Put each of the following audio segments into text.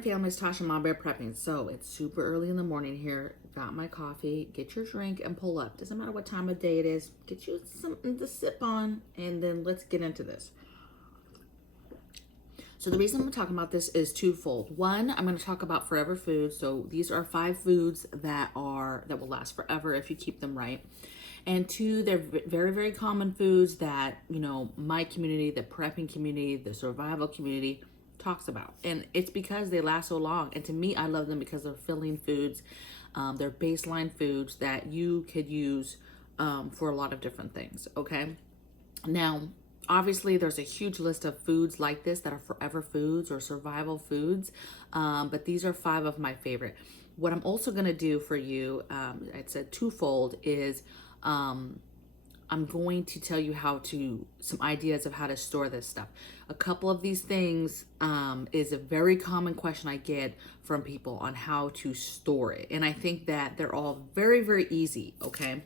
morning, family. It's Tasha, Mom Bear Prepping. So it's super early in the morning here. Got my coffee. Get your drink and pull up. Doesn't matter what time of day it is. Get you something to sip on, and then let's get into this. So the reason I'm talking about this is twofold. One, I'm going to talk about forever foods. So these are 5 foods that will last forever if you keep them right. And 2, they're very, very common foods that, my community, the prepping community, the survival community talks about. And it's because they last so long. And to me, I love them because they're filling foods. They're baseline foods that you could use for a lot of different things, okay? Now, obviously, there's a huge list of foods like this that are forever foods or survival foods, but these are 5 of my favorite. What I'm also going to do for you, it's a twofold, is I'm going to tell you some ideas of how to store this stuff. A couple of these things is a very common question I get from people on how to store it. And I think that they're all very, very easy, okay?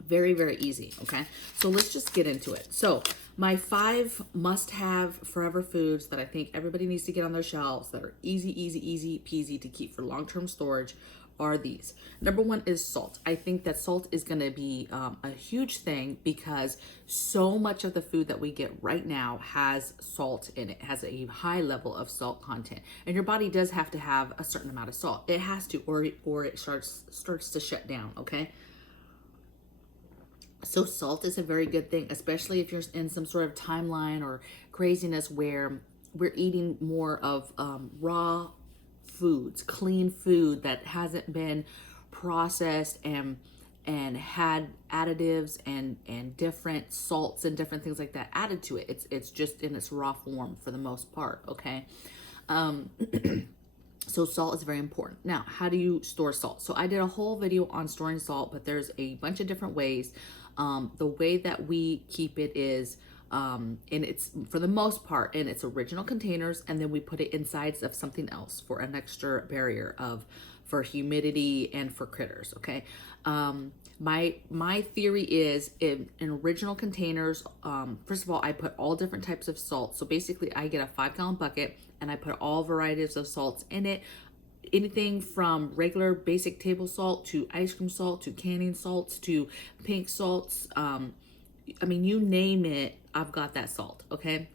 Very, very easy, okay? So let's just get into it. So my 5 must-have forever foods that I think everybody needs to get on their shelves that are easy peasy to keep for long-term storage are these. Number 1 is salt. I think that salt is going to be a huge thing because so much of the food that we get right now has salt in it, has a high level of salt content. And your body does have to have a certain amount of salt. It has to, or it starts to shut down, okay? So salt is a very good thing, especially if you're in some sort of timeline or craziness where we're eating more of raw foods, clean food that hasn't been processed and had additives and different salts and different things like that added to it. It's just in its raw form for the most part, okay? So salt is very important. Now, how do you store salt? So I did a whole video on storing salt, but there's a bunch of different ways. The way that we keep it is, and it's for the most part in its original containers, and then we put it inside of something else for an extra barrier for humidity and for critters, okay? My theory is in original containers, first of all, I put all different types of salt. So basically I get a 5-gallon bucket and I put all varieties of salts in it. Anything from regular basic table salt to ice cream salt to canning salts to pink salts. I mean, you name it, I've got that salt, okay?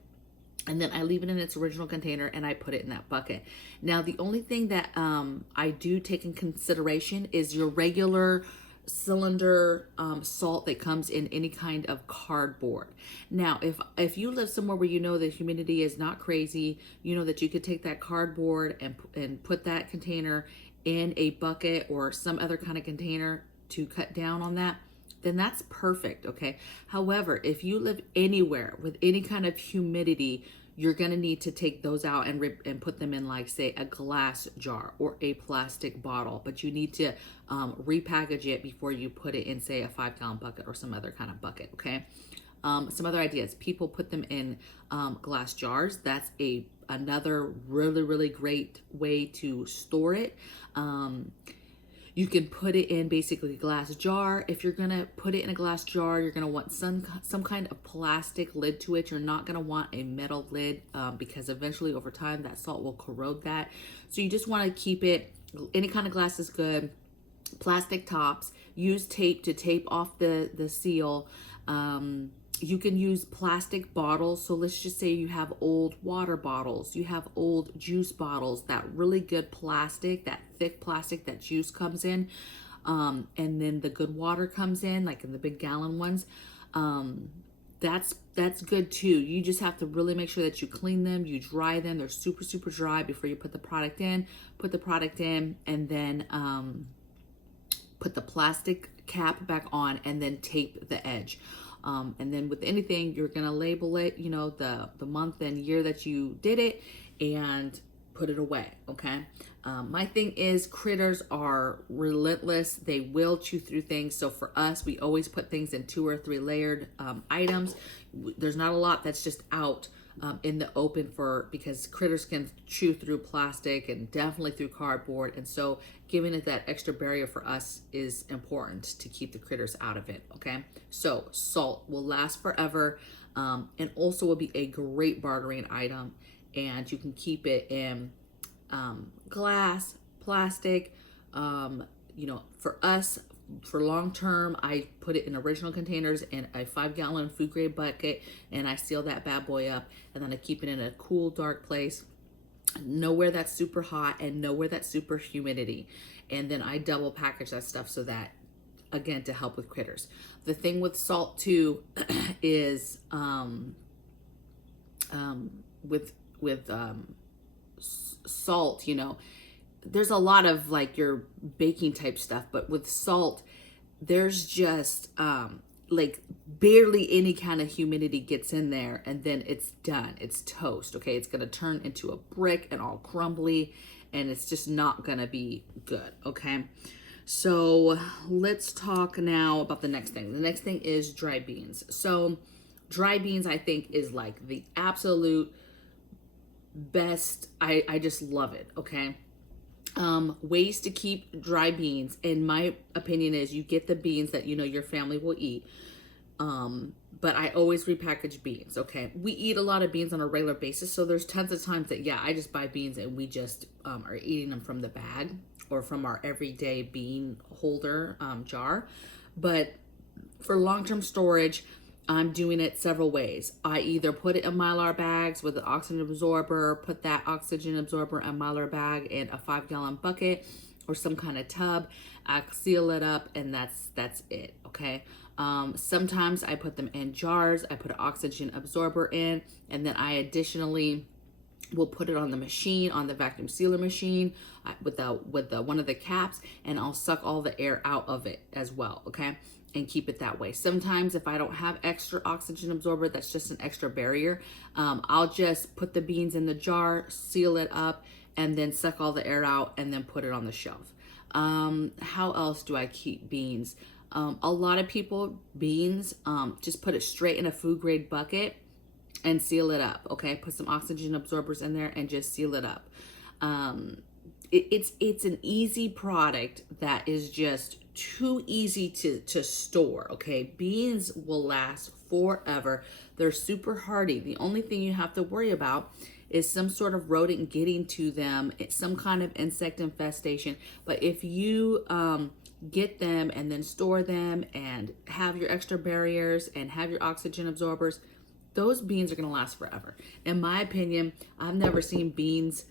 And then I leave it in its original container and I put it in that bucket. Now, the only thing that I do take in consideration is your regular cylinder salt that comes in any kind of cardboard. Now, if you live somewhere where you know the humidity is not crazy, you know that you could take that cardboard and put that container in a bucket or some other kind of container to cut down on that, then that's perfect, okay? However, if you live anywhere with any kind of humidity, you're gonna need to take those out and put them in, like, say, a glass jar or a plastic bottle, but you need to repackage it before you put it in, say, a 5-gallon bucket or some other kind of bucket, okay? Some other ideas. People put them in glass jars. That's another really, really great way to store it. You can put it in basically a glass jar. If you're gonna put it in a glass jar, you're gonna want some kind of plastic lid to it. You're not gonna want a metal lid because eventually over time that salt will corrode that. So you just wanna keep it, any kind of glass is good. Plastic tops, use tape to tape off the seal. You can use plastic bottles. So let's just say you have old water bottles, you have old juice bottles, that really good plastic, that thick plastic that juice comes in, and then the good water comes in, like in the big gallon ones. That's good too. You just have to really make sure that you clean them, you dry them. They're super, super dry before you put the product in. Put the product in and then put the plastic cap back on and then tape the edge. And then with anything, you're gonna label it, the month and year that you did it, and put it away, okay? My thing is, critters are relentless. They will chew through things. So for us, we always put things in 2 or 3 layered items. There's not a lot that's just out in the open because critters can chew through plastic and definitely through cardboard. And so giving it that extra barrier for us is important to keep the critters out of it, okay? So salt will last forever and also will be a great bartering item, and you can keep it in glass, plastic. For us, for long term, I put it in original containers in a 5-gallon food grade bucket, and I seal that bad boy up, and then I keep it in a cool, dark place. Nowhere that's super hot and nowhere that's super humidity. And then I double package that stuff so that, again, to help with critters. The thing with salt too is with salt, there's a lot of like your baking type stuff, but with salt, there's just like barely any kind of humidity gets in there, and then it's done. It's toast. Okay, it's gonna turn into a brick and all crumbly, and it's just not gonna be good. Okay, so let's talk now about the next thing. The next thing is dry beans. So dry beans, I think, is like the absolute best. I just love it. Okay, ways to keep dry beans, in my opinion, is you get the beans that your family will eat. But I always repackage beans. Okay, we eat a lot of beans on a regular basis, so there's tons of times that I just buy beans and we just are eating them from the bag or from our everyday bean holder jar. But for long-term storage, I'm doing it several ways. I either put it in Mylar bags with an oxygen absorber, put that oxygen absorber and Mylar bag in a 5-gallon bucket or some kind of tub. I seal it up, and that's it. Okay. Sometimes I put them in jars. I put an oxygen absorber in, and then I additionally will put it on the machine, on the vacuum sealer machine, with one of the caps, and I'll suck all the air out of it as well. Okay. And keep it that way. Sometimes if I don't have extra oxygen absorber, that's just an extra barrier, I'll just put the beans in the jar, seal it up, and then suck all the air out, and then put it on the shelf. How else do I keep beans? A lot of people, beans, just put it straight in a food grade bucket and seal it up. Okay, put some oxygen absorbers in there and just seal it up. It's an easy product that is just too easy to store. Okay, beans will last forever. They're super hardy. The only thing you have to worry about is some sort of rodent getting to them, some kind of insect infestation. But if you get them and then store them and have your extra barriers and have your oxygen absorbers, those beans are going to last forever. In my opinion, I've never seen beans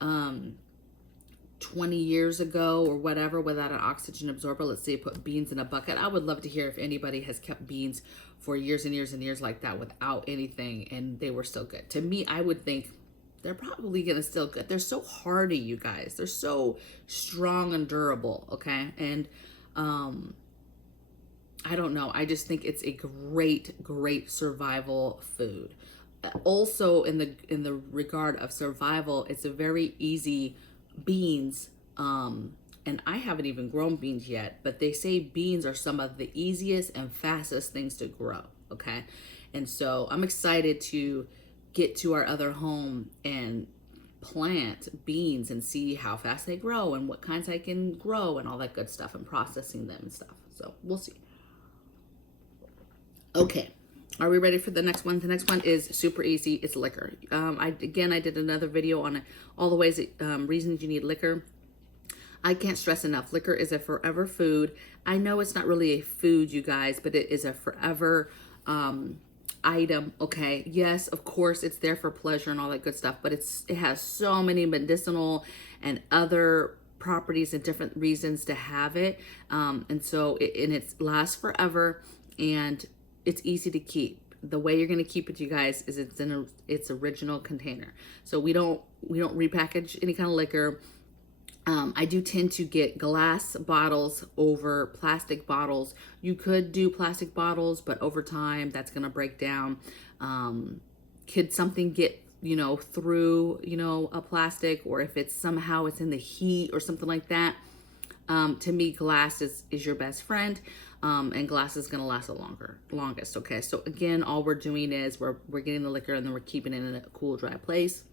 20 years ago or whatever without an oxygen absorber. Let's say you put beans in a bucket. I would love to hear if anybody has kept beans for years and years and years like that without anything and they were still good. To me, I would think they're probably gonna still good. They're so hardy, you guys. They're so strong and durable. Okay, and I don't know. I just think it's a great survival food. Also, in the regard of survival, it's a very easy beans. And I haven't even grown beans yet, but they say beans are some of the easiest and fastest things to grow. Okay, and so I'm excited to get to our other home and plant beans and see how fast they grow and what kinds I can grow and all that good stuff and processing them and stuff. So we'll see. Okay, are we ready for the next one? The next one is super easy. It's liquor. I did another video on all the ways, reasons you need liquor. I can't stress enough. Liquor is a forever food. I know it's not really a food, you guys, but it is a forever item. Okay, yes, of course, it's there for pleasure and all that good stuff, but it has so many medicinal and other properties and different reasons to have it. And so it lasts forever, and it's easy to keep. The way you're going to keep it, you guys, is it's in its original container. So we don't repackage any kind of liquor. I do tend to get glass bottles over plastic bottles. You could do plastic bottles, but over time that's going to break down. Could something get, through, a plastic, or if it's somehow it's in the heat or something like that. To me, glass is your best friend. And glass is going to last the longest. Okay. So again, all we're doing is we're getting the liquor and then we're keeping it in a cool, dry place.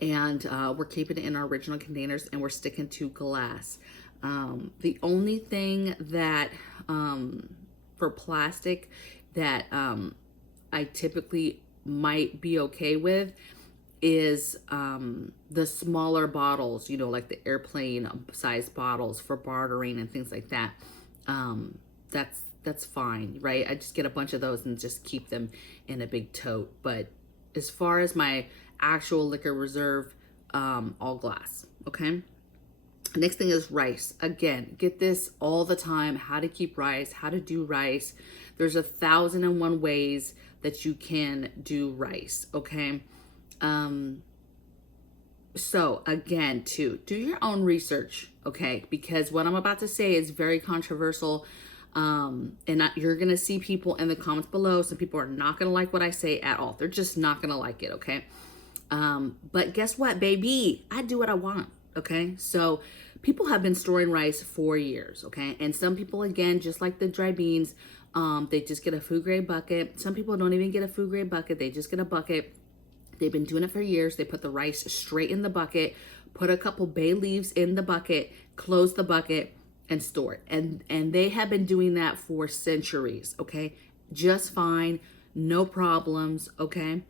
And we're keeping it in our original containers, and we're sticking to glass. The only thing that for plastic that I typically might be okay with is the smaller bottles, you know, like the airplane size bottles for bartering and things like that. That's fine, right? I just get a bunch of those and just keep them in a big tote. But as far as my actual liquor reserve, all glass, okay? Next thing is rice. Again, get this all the time, how to keep rice, how to do rice. There's 1,001 ways that you can do rice, okay? So again, too, do your own research, okay? Because what I'm about to say is very controversial. You're going to see people in the comments below. Some people are not going to like what I say at all. They're just not going to like it, okay? But guess what, baby? I do what I want, okay? So people have been storing rice for years, okay? And some people, again, just like the dry beans, they just get a food grade bucket. Some people don't even get a food grade bucket. They just get a bucket. They've been doing it for years. They put the rice straight in the bucket, put a couple bay leaves in the bucket, close the bucket, and store it. And they have been doing that for centuries, okay? Just fine, no problems, okay?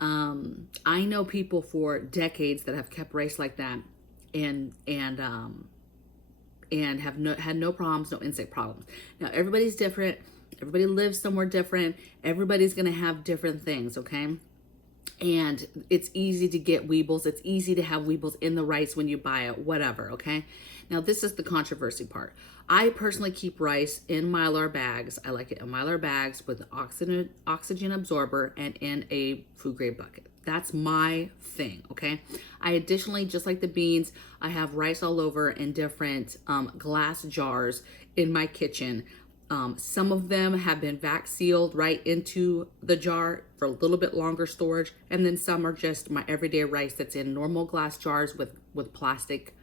I know people for decades that have kept rice like that and have had no problems, no insect problems. Now, everybody's different. Everybody lives somewhere different. Everybody's going to have different things, okay? And it's easy to get weevils. It's easy to have weevils in the rice when you buy it, whatever, okay? Now, this is the controversy part. I personally keep rice in Mylar bags. I like it in Mylar bags with oxygen absorber and in a food grade bucket. That's my thing, okay? I additionally, just like the beans, I have rice all over in different glass jars in my kitchen. Some of them have been vac sealed right into the jar for a little bit longer storage. And then some are just my everyday rice that's in normal glass jars with plastic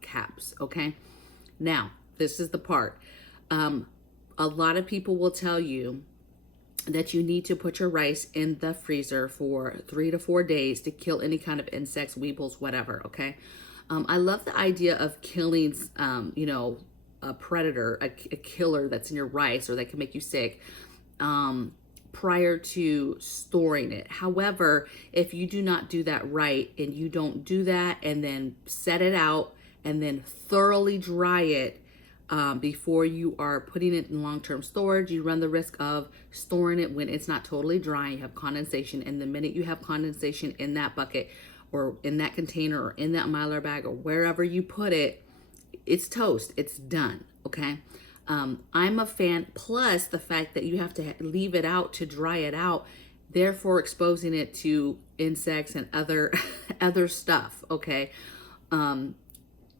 caps, okay? Now, this is the part. A lot of people will tell you that you need to put your rice in the freezer for 3 to 4 days to kill any kind of insects, weevils, whatever, okay? I love the idea of killing, you know, a predator, a killer that's in your rice or that can make you sick prior to storing it. However, if you do not do that right and you don't do that and then set it out and then thoroughly dry it before you are putting it in long-term storage, you run the risk of storing it when it's not totally dry. You have condensation, and the minute you have condensation in that bucket or in that container or in that Mylar bag or wherever you put it, it's toast. It's done, okay? I'm a fan, plus the fact that you have to leave it out to dry it out, therefore exposing it to insects and other other stuff, okay? And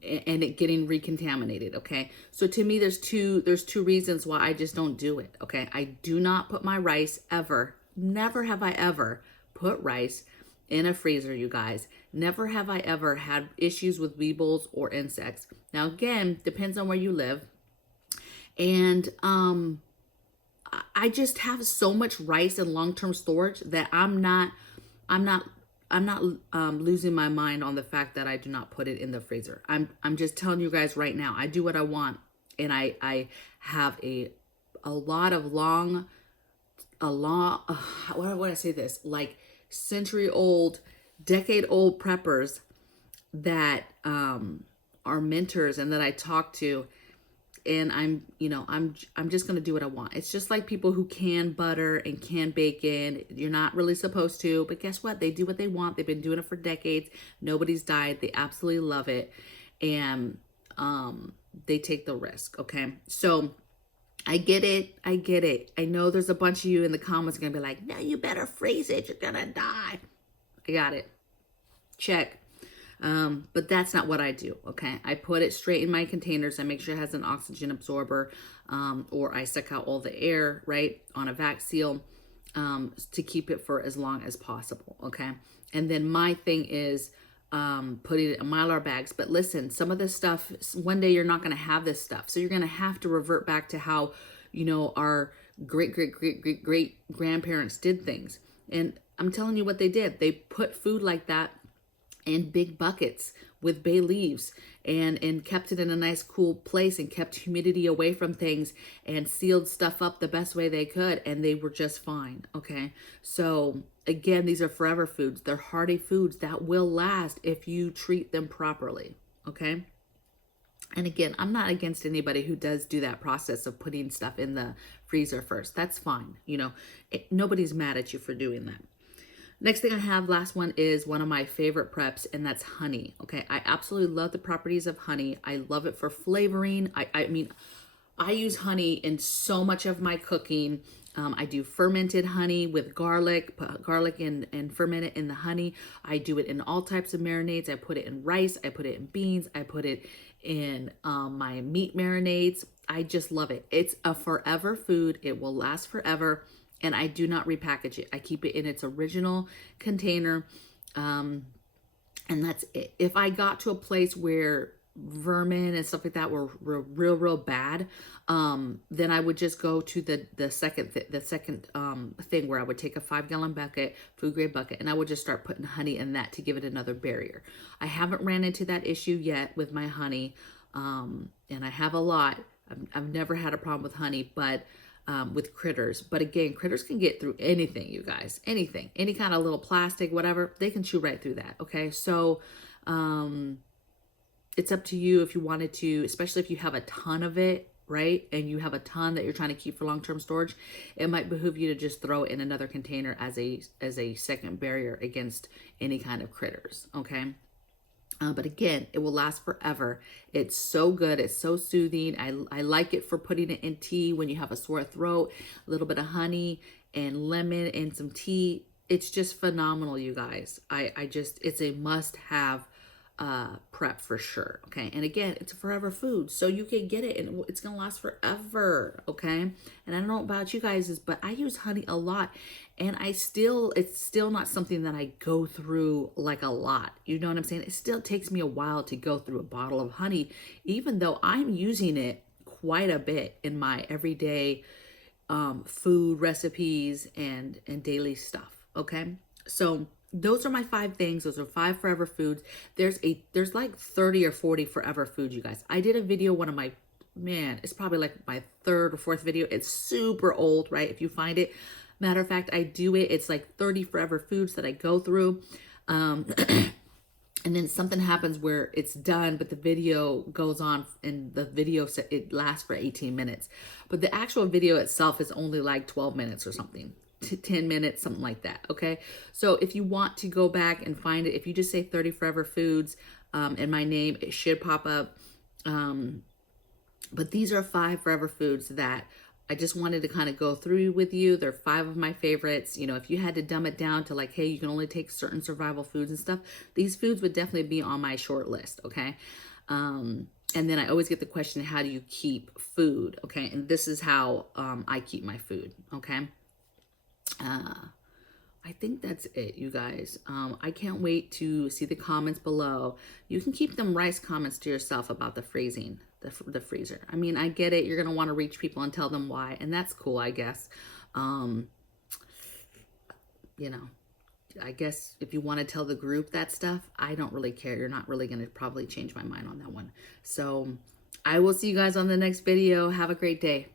it getting recontaminated, okay? So to me, there's two reasons why I just don't do it, okay? I do not put my rice ever, never have I ever put rice in a freezer, you guys. Never have I ever had issues with weevils or insects. Now, again, depends on where you live. And I just have so much rice in long-term storage that I'm not losing my mind on the fact that I do not put it in the freezer. I'm just telling you guys right now, I do what I want, and I have a lot of what would I say this, like century-old, decade-old preppers that are mentors and that I talk to, and I'm just going to do what I want. It's just like people who can butter and can bacon. You're not really supposed to, but guess what? They do what they want. They've been doing it for decades. Nobody's died. They absolutely love it. And they take the risk, okay? So I get it. I get it. I know there's a bunch of you in the comments going to be like, no, you better freeze it. You're going to die. I got it. Check. But that's not what I do, okay? I put it straight in my containers. I make sure it has an oxygen absorber, or I suck out all the air, right, on a vac seal, to keep it for as long as possible, okay? And then my thing is putting it in Mylar bags. But listen, some of this stuff, one day you're not going to have this stuff. So you're going to have to revert back to how, our great grandparents did things. And I'm telling you what they did. They put food like that in big buckets with bay leaves and kept it in a nice cool place and kept humidity away from things and sealed stuff up the best way they could, and they were just fine, okay? So Again, these are forever foods. They're hearty foods that will last if you treat them properly, okay? And again, I'm not against anybody who does do that process of putting stuff in the freezer first. That's fine. You know, nobody's mad at you for doing that. Next thing I have, last one, is one of my favorite preps, and that's honey. Okay, I absolutely love the properties of honey. I love it for flavoring. I mean, I use honey in so much of my cooking. I do fermented honey with garlic, put garlic and ferment it in the honey. I do it in all types of marinades. I put it in rice. I put it in beans. I put it in my meat marinades. I just love it. It's a forever food. It will last forever. And I do not repackage it. I keep it in its original container. And that's it. If I got to a place where vermin and stuff like that were real bad, then I would just go to the second thing where I would take a 5-gallon bucket, food grade bucket, and I would just start putting honey in that to give it another barrier. I haven't ran into that issue yet with my honey, and I have a lot. I've never had a problem with honey, but with critters. But again, critters can get through anything, you guys, anything, any kind of little plastic, whatever, they can chew right through that. Okay. So, it's up to you if you wanted to, especially if you have a ton of it, right? And you have a ton that you're trying to keep for long-term storage, it might behoove you to just throw it in another container as a second barrier against any kind of critters. Okay. But again, it will last forever. It's so good. It's so soothing. I like it for putting it in tea when you have a sore throat, a little bit of honey and lemon and some tea. It's just phenomenal, you guys. It's a must-have prep for sure. Okay. And again, it's a forever food, so you can get it and it's going to last forever. Okay. And I don't know about you guys, but I use honey a lot, and it's still not something that I go through like a lot. You know what I'm saying? It still takes me a while to go through a bottle of honey, even though I'm using it quite a bit in my everyday food recipes and daily stuff. Okay. So those are my 5 things. Those are 5 forever foods. There's like 30 or 40 forever foods, you guys. I did a video, it's probably like my 3rd or 4th video. It's super old, right? If you find it. Matter of fact, I do it. It's like 30 forever foods that I go through. And then something happens where it's done, but the video goes on, and the video, it lasts for 18 minutes. But the actual video itself is only like 12 minutes or something. 10 minutes, something like that. Okay. So if you want to go back and find it, if you just say 30 forever foods in my name, it should pop up. But these are 5 forever foods that I just wanted to kind of go through with you. They're 5 of my favorites. You know, if you had to dumb it down to like, hey, you can only take certain survival foods and stuff, these foods would definitely be on my short list. Okay. And then I always get the question, how do you keep food? Okay. And this is how I keep my food. Okay. I think that's it, you guys. I can't wait to see the comments below. You can keep them rice comments to yourself about the freezing, the freezer. I mean, I get it. You're going to want to reach people and tell them why, and that's cool, I guess. You know, I guess if you want to tell the group that stuff, I don't really care. You're not really going to probably change my mind on that one. So I will see you guys on the next video. Have a great day.